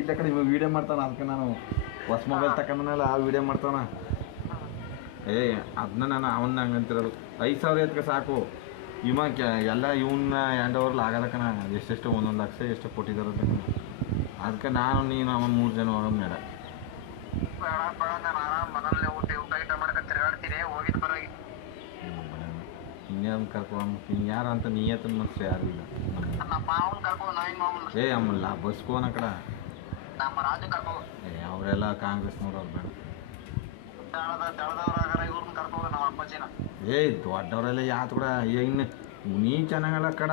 ಇಲ್ಲ ಕಡೆ ಇವಾಗ ವೀಡಿಯೋ ಮಾಡ್ತಾನ, ಅದಕ್ಕೆ ನಾನು ಹೊಸ ಮೊಬೈಲ್ ತಗೊಂಡನಲ್ಲ ಆ ವೀಡಿಯೋ ಮಾಡ್ತಾನ. ಅದನ್ನ ನಾನು ಅವನ್ನ ಹಂಗಂತಿರೋದು 5,000 ಎತ್ಕ ಸಾಕು. ಇವ ಎಲ್ಲ ಇವನ್ನ ಹ್ಯಾಂಡ್ ಓವರ್ಲಿ ಆಗದಕ್ಕನ ಎಷ್ಟೆಷ್ಟು 1 ಲಕ್ಷ ಎಷ್ಟು ಕೊಟ್ಟಿದ್ದಾರೆ. ಅದಕ್ಕೆ ನಾನು ನೀನು ಅವನು 3 ಜನ ಹೋಗೋದು ಬೇಡ. ಇನ್ಯಾರು ಕರ್ಕೊಂಡು ಹಿಂಗೆ ಯಾರು ಅಂತ ನೀಯತನ ಮನುಷ್ಯ ಯಾರು ಇಲ್ಲ. ಅಮ್ಮಲ್ಲ ಬಸ್ಕೋನ ಕಡ ಅವರೆಲ್ಲ ಕಾಂಗ್ರೆಸ್ನವ್ರು ಬೇಡ. ದೊಡ್ಡವರೆಲ್ಲ ಯಾತ್ ಕೂಡ ಇನ್ನು ನೀ ಚೆನ್ನಾಗಲ್ಲ ಕಡ.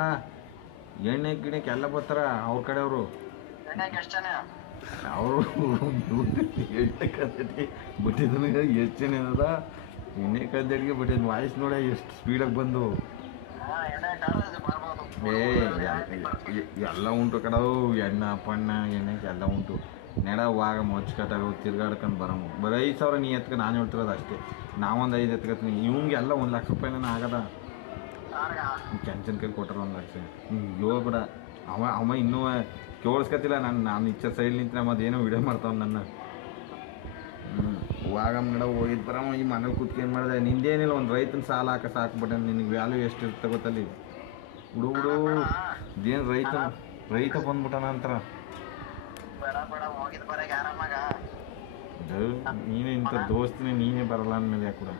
ಎಣ್ಣೆ ಗಿಣ್ಣಕ್ಕೆ ಎಲ್ಲ ಬರ್ತಾರ ಅವ್ರ ಕಡೆಯವರು. ಅವರು ಎಣ್ಣೆ ಕದ್ದಡಿಗೆ ಬಿಟ್ಟಿದ್ದನಿಗೆ ಎಷ್ಟು ಜನ ಏನದ ಎಣ್ಣೆ ಕದ್ದಡಿಗೆ ಬಿಟ್ಟಿದ್ದು ವಾಯ್ಸ್ ನೋಡ ಎಷ್ಟು ಸ್ಪೀಡಾಗಿ ಬಂದು. ಎಲ್ಲ ಉಂಟು ಕಡವು ಎಣ್ಣೆ ಪಣ್ಣ ಎಣ್ಣೆಗೆ ಎಲ್ಲ ಉಂಟು. ನೆಡವಾಗ ಮೊಚ್ಚ ಕಟ್ಟಾಗ ತಿರ್ಗಾಡ್ಕೊಂಡು ಬರಮ್ಮ. ಬರೀ 5,000 ನೀ ಎತ್ಕ ನಾನು ಹೇಳ್ತಿರೋದು ಅಷ್ಟೇ. ನಾವೊಂದು 5 ಎತ್ಕೊತೀನಿ. ಇವಂಗೆಲ್ಲ 1 ಲಕ್ಷ ರೂಪಾಯಿನ ಆಗದ. ಕೆಂಚನ ಕೈ ಕೊಟ್ಟರು 1 ಲಕ್ಷ. ಬೇಡ ಅವ ಇನ್ನೂ ಕೇಳಿಸ್ಕೊತಿಲ್ಲ. ನಾನು ಇಚ್ಛೆ ಸೈಡ್ ನಿಂತ ಮತ್ತೇನೋ ವಿಡಿಯೋ ಮಾಡ್ತಾವ ನನ್ನ. ಹೋಗಮ್ಮ ನಡ ಹೋಗಿದ್ದು ಬರಮ್ಮ. ಈ ಮನೇಲಿ ಕೂತ್ಕೊಂಡು ಮಾಡಿದೆ ನಿಂದೇನಿಲ್ಲ. ಒಂದು ರೈತನ ಸಾಲ ಸಾಕ್ಬಿಟ್ಟೆ. ನಿನಗೆ ವ್ಯಾಲ್ಯೂ ಎಷ್ಟು ಇರುತ್ತೆ ಗೊತ್ತಲ್ಲಿ. ಹುಡು ಇದೇನು ರೈತ ಬಂದ್ಬಿಟ್ಟನ ಅಂತಾರ. ನೀನೇ ಇಂಥ ದೋಸ್ತಿನೇ ನೀನೇ ಬರಲ್ಲ ಅಂದಮೇಲೆ ಯಾಕೆ ಕೂಡ